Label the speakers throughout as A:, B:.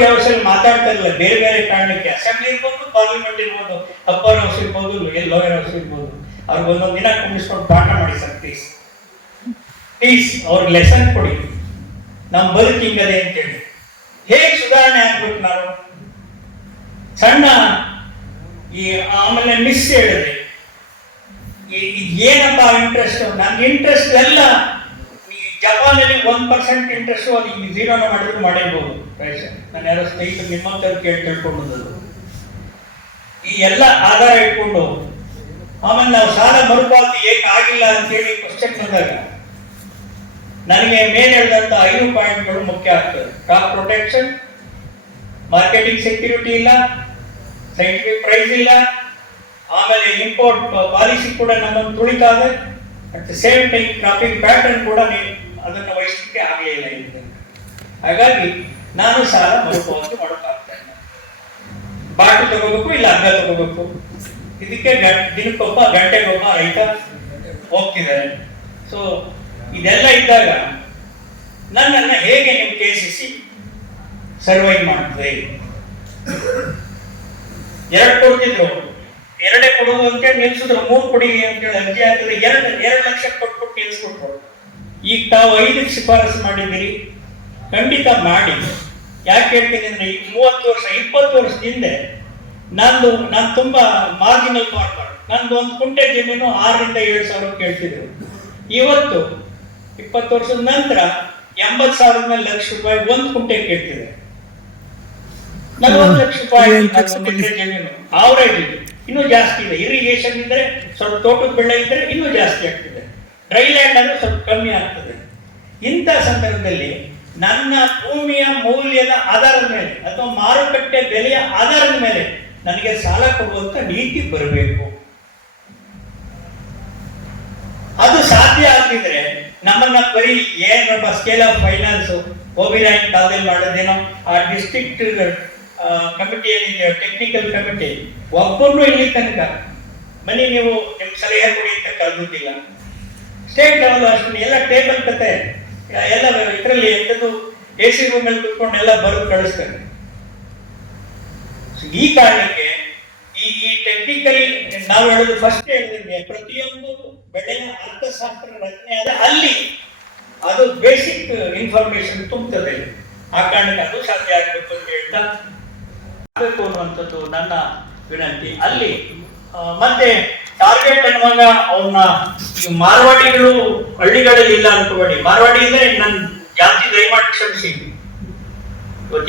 A: Party house ಅಲ್ಲಿ ಮಾತಾಡ್ತಾ ಇಲ್ಲ ಬೇರೆ ಬೇರೆ ಕಾರಣಕ್ಕೆ ಅಸೆಂಬ್ಲಿ ಇರ್ಬೋದು ಪಾರ್ಲಿಮೆಂಟ್ ಇರ್ಬೋದು ಅಪ್ಪರ್ ಹೌಸ್ ಇರ್ಬೋದು ಲೋಯರ್ ಹೌಸ್ ಇರ್ಬೋದು. ಅವ್ರಿಗೆ ಒಂದೊಂದು ದಿನ ಕುಂಡಿಸ್ಕೊಂಡು ಪಾಠ ಮಾಡಿ ಸರ್ ಪ್ಲೀಸ್ ಪ್ಲೀಸ್ ಅವ್ರಿಗೆ ಲೆಸನ್ ಕೊಡಿ. ನಮ್ಮ ಬದುಕು ಹಿಂಗದೆ ಅಂತೇಳಿ. ಹೇಗೆ ಸುಧಾರಣೆ ಆಗ್ಬೇಕು ನಾವು ಸಣ್ಣ ಈ ಆಮೇಲೆ ಮಿಸ್ ಹೇಳಿದ್ರೆ ಏನಪ್ಪ ಇಂಟ್ರೆಸ್ಟ್ ನನ್ನ ಇಂಟ್ರೆಸ್ಟ್ ಎಲ್ಲ ಜಪಾನಲ್ಲಿ ಒನ್ ಪರ್ಸೆಂಟ್ ಇಂಟ್ರೆಸ್ಟ್ ಅದು ಜೀರೋನ ಮಾಡಿದ್ರು ಮಾಡಿರ್ಬೋದು. ನಾನು ಯಾರೋ ಸ್ನೇಹಿತರು ನಿಮ್ಮಂತವ್ರು ಕೇಳಿ ತಿಳ್ಕೊಂಡದ್ದು ಈ ಎಲ್ಲ ಆಧಾರ ಇಟ್ಕೊಂಡು, ಆಮೇಲೆ ನಾವು ಸಾಲ ಮರುಪಾವತಿ ಏಕೆ ಆಗಿಲ್ಲ ಅಂತೇಳಿ ಕ್ವಶನ್ ಬಂದಾಗ, ನನಗೆ ಮೇಲೆ ಹೇಳಿದಂತ ಐದು ಪಾಯಿಂಟ್ಗಳು ಮುಖ್ಯ ಆಗ್ತದೆ. ಕ್ರಾಪ್ ಪ್ರೊಟೆಕ್ಷನ್ ಮಾರ್ಕೆಟಿಂಗ್ ಸೆಕ್ಯೂರಿಟಿ ಇಲ್ಲ ಸೈಂಟಿಫಿಕ್ ಪ್ರೈಸ್ ಇಲ್ಲ, ಆಮೇಲೆ ಇಂಪೋರ್ಟ್ ಪಾಲಿಸಿ ಕೂಡ ನಮ್ಮನ್ನು ತುಳಿತಾವೆ at the same time cropping pattern ಕೂಡ ನೀವು ಅದನ್ನು ವಹಿಸಲಿಕ್ಕೆ ಆಗಲೇ ಇಲ್ಲ ಹಾಗಾಗಿ ನಾನು ಸಾಲ ಮರುಪಾವತಿ ಮಾಡೋಕ್ಕಾಗ್ತಾ ಇಲ್ಲ ಬಾಟು ತಗೋಬೇಕು ಇಲ್ಲ ಅರ್ಧ ತಗೋಬೇಕು? ಇದಕ್ಕೆ ದಿನಕ್ಕೊಬ್ಬ, ಗಂಟೆಗೊಬ್ಬ ರೈತ ಹೋಗ್ತಿದ್ದಾರೆ. ಸೊ ಇದೆಲ್ಲ ಇದ್ದಾಗ ನನ್ನನ್ನು ಹೇಗೆ ನೀವು ಕೆ ಸಿ ಸಿ ಸರ್ವೈವ್ ಮಾಡ್ತದೆ? ಎರಡು ಕೊಡ್ತಿದ್ರು. ಎರಡೇ ಕೊಡೋದು ನಿಲ್ಸಿದ್ರು. ಮೂರು ಕೊಡಿ ಅಂತೇಳಿ ಅರ್ಜಿ ಹಾಕಿದ್ರೆ. ಎರಡು ಎರಡು ಲಕ್ಷ ಕೊಟ್ಬಿಟ್ಟು ನಿಲ್ಸ್ಬಿಟ್ರು. ಈಗ ತಾವು ಐದಕ್ಕೆ ಶಿಫಾರಸು ಮಾಡಿದ್ದೀರಿ. ಖಂಡಿತ ಮಾಡಿ. ಯಾಕೆ ಹೇಳ್ತೀನಿ ಅಂದ್ರೆ ಈ ಮೂವತ್ತು ವರ್ಷ ಇಪ್ಪತ್ತು ವರ್ಷದ ಹಿಂದೆ ನಂದು ನಾನು ತುಂಬಾ ಮಾರ್ಜಿನಲ್ ಮಾಡ್ಬಾರ್ದು ನಂದು ಒಂದು ಕುಂಟೆ ಜಮೀನು ಆರರಿಂದ ಏಳು ಸಾವಿರ ಕೇಳ್ತಿದ್ರು. ಇವತ್ತು ಇಪ್ಪತ್ತು ವರ್ಷದ ನಂತರ ಎಂಬತ್ತು ಸಾವಿರದ ಮೇಲೆ ಲಕ್ಷ ರೂಪಾಯಿ ಒಂದು ಕುಂಟೆ ಕೇಳ್ತಿದೆ. ನಲವತ್ತು ಲಕ್ಷ ರೂಪಾಯಿ ಕುಂಟೆ ಜಮೀನು. ಆವರೇಜ್ ಇದೆ ಇನ್ನೂ ಜಾಸ್ತಿ ಇದೆ ಇರಿಗೇಷನ್ ಇದ್ರೆ ಸ್ವಲ್ಪ ತೋಟದ ಬೆಳೆ ಇದ್ರೆ ಇನ್ನೂ ಜಾಸ್ತಿ ಆಗ್ತದೆ. ಡ್ರೈ ಲ್ಯಾಂಡ್ ಅಂದ್ರೆ ಸ್ವಲ್ಪ ಕಮ್ಮಿ ಆಗ್ತದೆ. ಇಂಥ ಸಂದರ್ಭದಲ್ಲಿ ನನ್ನ ಭೂಮಿಯ ಮೌಲ್ಯದ ಆಧಾರದ ಮೇಲೆ ಅಥವಾ ಮಾರುಕಟ್ಟೆ ಬೆಲೆಯ ಆಧಾರದ ಮೇಲೆ ನನಗೆ ಸಾಲ ಕೊಡುವಂತ ನೀತಿ ಬರಬೇಕು. ಅದು ಸಾಧ್ಯ ಆಗಿದ್ರೆ ನಮ್ಮನ್ನ ಬರೀ ಏನಪ್ಪ ಸ್ಕೇಲ್ ಆಫ್ ಫೈನಾನ್ಸ್ ಓಬಿರಾಯನ್ ಕಾಲದಲ್ಲಿ ಮಾಡೋದೇನೋ ಆ ಡಿಸ್ಟ್ರಿಕ್ಟ್ ಕಮಿಟಿ ಏನಿದೆ ಟೆಕ್ನಿಕಲ್ ಕಮಿಟಿ ಒಬ್ಬರು ಇಲ್ಲಿ ತನಕ. ಬನ್ನಿ ನೀವು ನಿಮ್ ಸಲಹೆ ಕೊಡಿ ಅಂತ ಕರೆದಿಲ್ಲ ಸ್ಟೇಟ್ ಲೆವೆಲ್ ಅಷ್ಟೇ ಎಲ್ಲ ಟೇಬಲ್ ಕತೆ. ಎಲ್ಲ ಇದರಲ್ಲಿ ಎಂಥದ್ದು ಎ ಸಿ ಅಲ್ಲಿ ಕುತ್ಕೊಂಡು ಎಲ್ಲ ಬರೆದು ಕಳಿಸ್ತಾರೆ. ಈ ಕಾರಣಕ್ಕೆ ಈ ಈ ಟೆಕ್ನಿಕಲಿ ನಾವು ಹೇಳೋದು ಫಸ್ಟ್ ಹೇಳಿದ್ರೆ ಪ್ರತಿಯೊಂದು ಬೆಳೆಯ ಅರ್ಥಶಾಸ್ತ್ರ ರಚನೆ ಆದ ಅಲ್ಲಿ ಅದು ಬೇಸಿಕ್ ಇನ್ಫಾರ್ಮೇಶನ್ ತುಂಬುತ್ತದೆ. ಆ ಕಾರಣಕ್ಕೆ ಅದು ಸಾಧ್ಯ ಆಗಬೇಕು ಅಂತ ಹೇಳ್ತಾ ಆಗಬೇಕು ಅನ್ನುವಂಥದ್ದು ನನ್ನ ವಿನಂತಿ. ಅಲ್ಲಿ ಮತ್ತೆ ಟಾರ್ಗೆಟ್ ಅನ್ನುವಾಗ ಅವನ್ನ ಈ ಮಾರ್ವಾಡಿಗಳು ಹಳ್ಳಿಗಳಲ್ಲಿ ಇಲ್ಲ ಅನ್ಕೋಬೇಡಿ ಮಾರ್ವಾಡಿ ಅಂದ್ರೆ ನನ್ನ ಜಾತಿ ದಯಮಾಡಿ ಕ್ಷಮಿಸಿ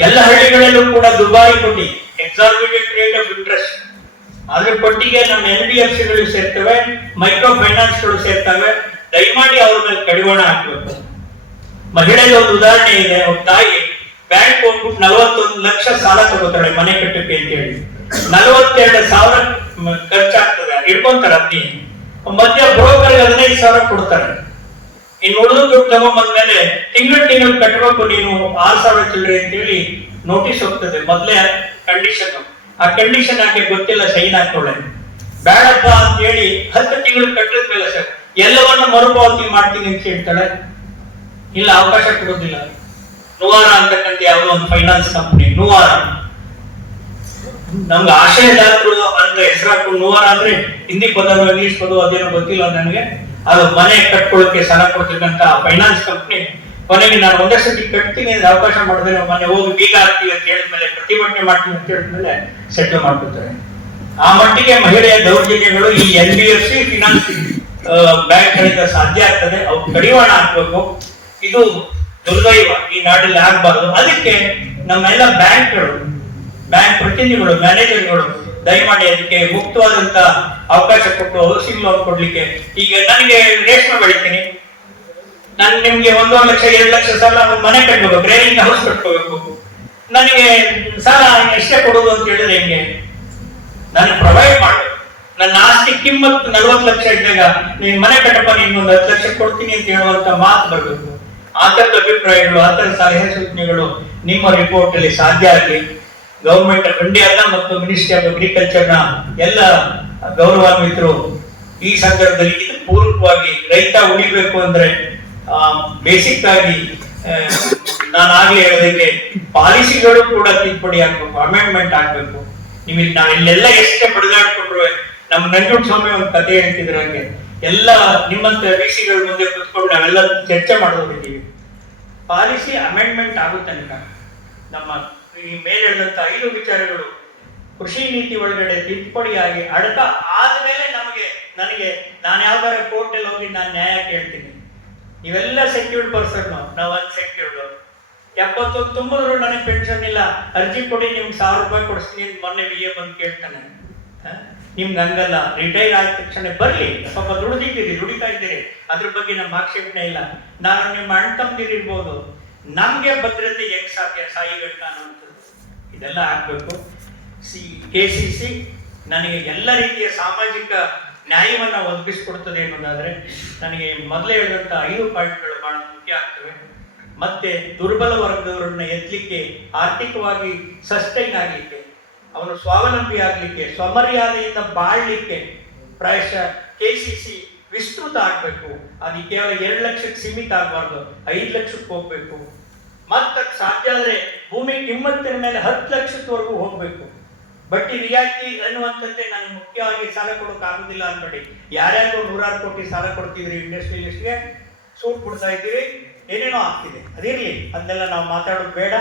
A: ಎಲ್ಲ ಹಳ್ಳಿಗಳಲ್ಲೂ ಕೂಡ ದುಬಾರಿ ಕೊಟ್ಟಿ. ಎಕ್ಸಾರ್ಬಿಟೆಡ್ ರೇಟ್ ಆಫ್ ಇಂಟ್ರೆಸ್ಟ್ ಅದ್ರ ಪಟ್ಟಿಗೆ ನಮ್ಮ ಎನ್ ಬಿ ಎಫ್ ಸಿಗಳು ಸೇರ್ತವೆ ಮೈಕ್ರೋ ಫೈನಾನ್ಸ್ಗಳು ಸೇರ್ತವೆ. ದಯಮಾಡಿ ಅವ್ರ ಮೇಲೆ ಕಡಿವಾಣ ಹಾಕ್ಬೇಕು. ಮಹಿಳೆಗೆ ಒಂದು ಉದಾಹರಣೆ ಇದೆ. ಅವ್ರ ತಾಯಿ ಬ್ಯಾಂಕ್ ಹೋಗ್ಬಿಟ್ಟು ನಲವತ್ತೊಂದು ಲಕ್ಷ ಸಾಲ ತಗೋತಾಳೆ ಮನೆ ಕಟ್ಟಕ್ಕೆ ಅಂತ ಹೇಳಿ ನಲವತ್ತೆರಡು ಸಾವಿರ ಖರ್ಚಾಗ್ತದೆ. ಇಟ್ಕೊಂತಾರೆ ಅಗ್ನಿ ಮಧ್ಯ ಬ್ರೋಕರ್ ಹದಿನೈದು ಸಾವಿರ ಕೊಡ್ತಾರೆ. ಇನ್ನು ಉಳಿದು ದುಡ್ಡು ತಗೊಂಬಂದ್ಮೇಲೆ ತಿಂಗಳು ತಿಂಗಳು ಕಟ್ಟಬೇಕು ನೀನು, ಆರು ಸಾವಿರ ಚಿಲ್ಲರೆ ಅಂತೇಳಿ ನೋಟಿಸ್ ಹೋಗ್ತದೆ. ಮೊದಲೇ ಕಂಡೀಷನ್ ಆ ಕಂಡೀಷನ್ ಯಾಕೆ ಗೊತ್ತಿಲ್ಲ ಸೈನ್ ಹಾಕೊಳ್ಳೆ ಬೇಡಪ್ಪ ಅಂತ ಹೇಳಿ ಹತ್ತು ತಿಂಗಳು ಕಟ್ಟಿದ ಮೇಲೆ ಸರ್, ಎಲ್ಲವನ್ನ ಮರುಪಾವತಿ ಮಾಡ್ತೀನಿ ಅಂತ ಹೇಳ್ತಾಳೆ. ಇಲ್ಲ, ಅವಕಾಶ ಕೊಡೋದಿಲ್ಲ. ನುವಾರ ಅಂತಕ್ಕಂಥ ಯಾವುದೋ ಒಂದು ಫೈನಾನ್ಸ್ ಕಂಪನಿ ನುವಾರ. ನಮ್ಗೆ ಆಶಯದಾತರು ಅಂತ ಹೆಸರು ಹಾಕೊಂಡು ನುವಾರ ಅಂದ್ರೆ ಹಿಂದಿ ಪದನು ಇಂಗ್ಲಿಷ್ ಪದ ಅದೇನೋ ಗೊತ್ತಿಲ್ಲ ನನಗೆ. ಅದು ಮನೆ ಕಟ್ಕೊಳ್ಳೋಕೆ ಸಾಲ ಕೊಡ್ತಕ್ಕಂತ ಫೈನಾನ್ಸ್ ಕಂಪ್ನಿ ಕೊನೆಗೆ ನಾನು ಒಂದೇ ಸತಿ ಕಟ್ತೀನಿ ಅಂತ ಅವಕಾಶ ಮಾಡಿದ್ರೆ ಮನೆ ಹೋಗಿ ಬೀಗ ಹಾಕ್ತೀವಿ ಅಂತ ಹೇಳಿದ್ಮೇಲೆ ಪ್ರತಿಭಟನೆ ಮಾಡ್ತೀನಿ ಅಂತ ಹೇಳಿದ್ಮೇಲೆ ಸೆಟ್ಲ್ ಮಾಡ್ಕೊತಾರೆ ಆ ಮಟ್ಟಿಗೆ ಮಹಿಳೆಯ ದೌರ್ಜನ್ಯಗಳು ಈ N B F C finance bank ಗಳಿಂದ ಸಾಧ್ಯ ಆಗ್ತದೆ. ಅವು ಕಡಿವಾಣ ಹಾಕ್ಬೇಕು ಇದು ದುರ್ದೈವ ಈ ನಾಡಲ್ಲಿ ಆಗ್ಬಾರ್ದು. ಅದಕ್ಕೆ ನಮ್ಮೆಲ್ಲ ಬ್ಯಾಂಕ್ಗಳು ಬ್ಯಾಂಕ್ ಪ್ರತಿನಿಧಿಗಳು, ಮ್ಯಾನೇಜರ್ಗಳು ದಯಮಾಡಿ ಅದಕ್ಕೆ ಮುಕ್ತವಾದಂತ ಅವಕಾಶ ಕೊಟ್ಟು ಹೌಸಿಂಗ್ ಲೋನ್ ಕೊಡ್ಲಿಕ್ಕೆ. ಈಗ ನನಗೆ ರೇಷ್ಮೆ ಬೆಳಿತೀನಿ. ನಾನು ನಿಮ್ಗೆ ಒಂದೊಂದು ಲಕ್ಷ, ಎರಡು ಲಕ್ಷ ಸಾಲ ಮನೆ ಕಟ್ಟಬೇಕು ರೇಲಿಂಗ್ ಹೌಸ್ ಕಟ್ಕೋಬೇಕು. ನನಗೆ ಸಾಲ ಎಷ್ಟೇ ಕೊಡೋದು ಅಂತ ಹೇಳಿದ್ರೆ ಹೆಂಗೆ? ನಾನು ಪ್ರೊವೈಡ್ ಮಾಡು ನನ್ನ ಆಸ್ತಿ ಕಿಮ್ಮತ್ತು ನಲ್ವತ್ತು ಲಕ್ಷ ಇದ್ದಾಗ ನೀನ್ ಮನೆ ಕಟ್ಟಪ್ಪ, ನೀನು ಒಂದು ಹತ್ತು ಲಕ್ಷ ಕೊಡ್ತೀನಿ ಅಂತ ಹೇಳುವಂತ ಮಾತು ಬರಬೇಕು. ಆ ತರದ ಅಭಿಪ್ರಾಯಗಳು, ಆ ಸಲಹೆ ಸೂಚನೆಗಳು ನಿಮ್ಮ ರಿಪೋರ್ಟ್ ಅಲ್ಲಿ ಸಾಧ್ಯ ಆಗಲಿ. ಗವರ್ಮೆಂಟ್ ಆಫ್ ಇಂಡಿಯಾದ ಮತ್ತು ಮಿನಿಸ್ಟ್ರಿ ಆಫ್ ಅಗ್ರಿಕಲ್ಚರ್ನ ಎಲ್ಲ ಗೌರವಾನ್ವಿತರು ಈ ಸಂದರ್ಭದಲ್ಲಿ ಇದು ಪೂರ್ವಕವಾಗಿ ರೈತ ಉಳಿಬೇಕು ಅಂದ್ರೆ ಬೇಸಿಕ್ ಆಗಿ ನಾನು ಆಗ್ಲೇ ಹೇಳಿದಂಗೆ ಪಾಲಿಸಿಗಳು ಕೂಡ ತಿದ್ದುಪಡಿ ಆಗ್ಬೇಕು ಅಮೆಂಡ್ಮೆಂಟ್ ಆಗ್ಬೇಕು. ನೀವು ಇಲ್ಲಿ ನಾವು ಇಲ್ಲೆಲ್ಲ ಎಷ್ಟೇ ಬಡಿದಾಡ್ಕೊಂಡ್ರು, ನಮ್ಮ ನಂಜುಂಡ್ ಸ್ವಾಮಿ ಒಂದು ಕಥೆ ಹೇಳ್ತಿದ್ರು ಹಂಗೆ, ಎಲ್ಲ ನಿಮ್ಮಂತ ಗಳ ಮುಂದೆ ಕುತ್ಕೊಂಡು ನಾವೆಲ್ಲ ಚರ್ಚೆ ಮಾಡೋದಿದ್ದೀವಿ ಪಾಲಿಸಿ ಅಮೆಂಡ್ಮೆಂಟ್ ಆಗುತ್ತೆ ತನಕ ನಮ್ಮ ಈ ಮೇಲೆ ಹೇಳಿದಂತ ಐದು ವಿಚಾರಗಳು ಕೃಷಿ ನೀತಿ ಒಳಗಡೆ ತಿದ್ದುಪಡಿಯಾಗಿ ಅಡಕ ಆದಮೇಲೆ ನಮಗೆ, ನನಗೆ, ನಾನು ಯಾವ್ದಾರ ಕೋರ್ಟಲ್ಲಿ ಹೋಗಿ ನಾನು ನ್ಯಾಯ ಕೇಳ್ತೀನಿ. ಇವೆಲ್ಲ ಸೆಕ್ಯೂರ್ಡ್ ಪರ್ಸನ್ ನಾವು. ಅನ್ಸೆಕ್ಯೂರ್ಡ್ ಎಪ್ಪತ್ತೊಂದು ತುಂಬಿದ್ರು ನನಗೆ ಪೆನ್ಷನ್ ಇಲ್ಲ. ಅರ್ಜಿ ಕೊಡಿ, ನಿಮ್ಗೆ ಸಾವಿರ ರೂಪಾಯಿ ಕೊಡಿಸ್ತೀನಿ ಮೊನ್ನೆ ಬಿ ಎ ಬಂದು ಕೇಳ್ತಾನೆ? ನಿಮ್ಗೆ ಹಂಗಲ್ಲ. ರಿಟೈರ್ ಆದ ತಕ್ಷಣ ಬರ್ಲಿ. ಪಾಪ ದುಡಿದಿದ್ದೀರಿ, ದುಡಿತಾ ಇದ್ದೀರಿ. ಅದ್ರ ಬಗ್ಗೆ ನಮ್ಮ ಆಕ್ಷೇಪಣೆ ಇಲ್ಲ. ನಾನು ನಿಮ್ಮ ಅಣ್ಣ ತಮ್ಮದಿರಿರ್ಬೋದು. ನಮಗೆ ಭದ್ರತೆ ಹೆಂಗ್ ಸಾಧ್ಯ? ಸಾಯಿ ಗಂಟ ಅನ್ನೋಂಥದ್ದು ಇದೆಲ್ಲ ಆಗಬೇಕು. ಸಿ ಕೆ ಸಿ ಸಿ ನನಗೆ ಎಲ್ಲ ರೀತಿಯ ಸಾಮಾಜಿಕ ನ್ಯಾಯವನ್ನು ಒದಗಿಸ್ಕೊಡ್ತದೆ ಅನ್ನೋದಾದರೆ ನನಗೆ ಮೊದಲೇ ಹೇಳಿದಂಥ ಐದು ಪಾಯಿಂಟ್ಗಳು ಬಹಳ ಮುಖ್ಯ ಆಗ್ತವೆ. ಮತ್ತೆ ದುರ್ಬಲ ವರ್ಗದವರನ್ನ ಎತ್ತಲಿಕ್ಕೆ ಆರ್ಥಿಕವಾಗಿ ಸಸ್ಟೈನ್ ಆಗಲಿಕ್ಕೆ, ಅವನು ಸ್ವಾವಲಂಬಿ ಆಗಲಿಕ್ಕೆ, ಸ್ವಮರ್ಯಾದೆಯಿಂದ ಬಾಳ್ಲಿಕ್ಕೆ ಪ್ರಾಯಶಃ ಕೆ ಸಿ ಸಿ ವಿಸ್ತೃತ ಆಗಬೇಕು. ಅದು ಕೇವಲ ಎರಡು ಲಕ್ಷಕ್ಕೆ ಸೀಮಿತ ಆಗಬಾರ್ದು, ಐದು ಲಕ್ಷಕ್ಕೆ ಹೋಗ್ಬೇಕು. ಮತ್ತೆ ಸಾಧ್ಯ ಆದರೆ ಭೂಮಿ ಕಿಮ್ಮತ್ತಿನ ಮೇಲೆ ಹತ್ತು ಲಕ್ಷದವರೆಗೂ ಹೋಗಬೇಕು. ಬಡ್ಡಿ ರಿಯಾಯಿತಿ ಅನ್ನುವಂಥದ್ದೇ ನಾನು ಮುಖ್ಯವಾಗಿ ಸಾಲ ಕೊಡೋಕೆ ಆಗುದಿಲ್ಲ ಅನ್ಬೇಡಿ ಯಾರ್ಯಾರು ನೂರಾರು ಕೋಟಿ ಸಾಲ ಕೊಡ್ತಿದ್ರಿ ಇಂಡಸ್ಟ್ರಿಯಲಿಸ್ಟ್ಗೆ ಸೂಟ್ ಕೊಡ್ತಾ ಇದ್ದೀವಿ ಏನೇನೋ ಆಗ್ತಿದೆ. ಅದಿರಲಿ ಅದನ್ನೆಲ್ಲ ನಾವು ಮಾತಾಡೋದು ಬೇಡ.